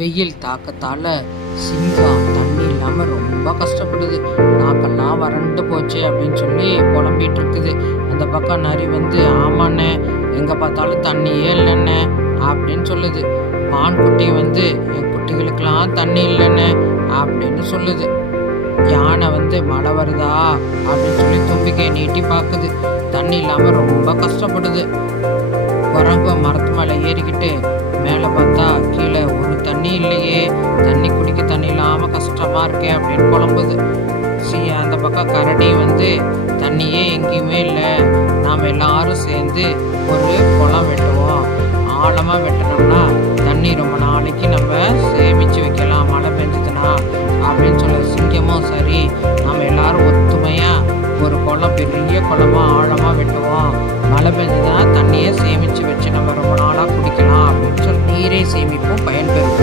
வெயில் தாக்கத்தால் சிங்கம் தண்ணி இல்லாமல் ரொம்ப கஷ்டப்படுது. நாக்கெல்லாம் வறண்டு போச்சு அப்படின்னு சொல்லி புலம்பிட்டு இருக்குது. அந்த பக்கம் நரி வந்து, ஆமாண்ணே, எங்கே பார்த்தாலும் தண்ணியே இல்லைண்ணே அப்படின்னு சொல்லுது. மான் குட்டி வந்து, என் குட்டிகளுக்கெல்லாம் தண்ணி இல்லைண்ணே அப்படின்னு சொல்லுது. யானை வந்து, மழை வருதா அப்படின்னு சொல்லி தும்பிக்கையை நீட்டி பார்க்குது. தண்ணி இல்லாமல் ரொம்ப கஷ்டப்படுது. குரங்கு மரத்து மேலே ஏறிக்கிட்டு மேலே பார்த்தா கீழே ஒரு தண்ணி இல்லையே, தண்ணி குடிக்க தண்ணி இல்லாமல் கஷ்டமாக இருக்கே அப்படின்னு புலம்புது. அந்த பக்கம் கரடி வந்து, தண்ணியே எங்கேயுமே இல்லை, நாம் எல்லாரும் சேர்ந்து ஒரு குளம் வெட்டுவோம், ஆழமாக வெட்டினோம்னா தண்ணி ரொம்ப நாளைக்கு நம்ம சேமித்து வைக்கலாம் மழை பெஞ்சதுன்னா அப்படின்னு சொல்ல. சிங்கமும், சரி, நம்ம எல்லாரும் ஒத்துமையாக ஒரு குளம், பெரிய குளமாக ஆழமாக வெட்டுவோம், மழை பெஞ்சதுன்னா தண்ணியை சேமித்து வச்சு நம்ம ரொம்ப நாளாக குடிக்கலாம் அப்படின்னு சொல்லி நீரை சேமிப்பும் பயன்பெறும்.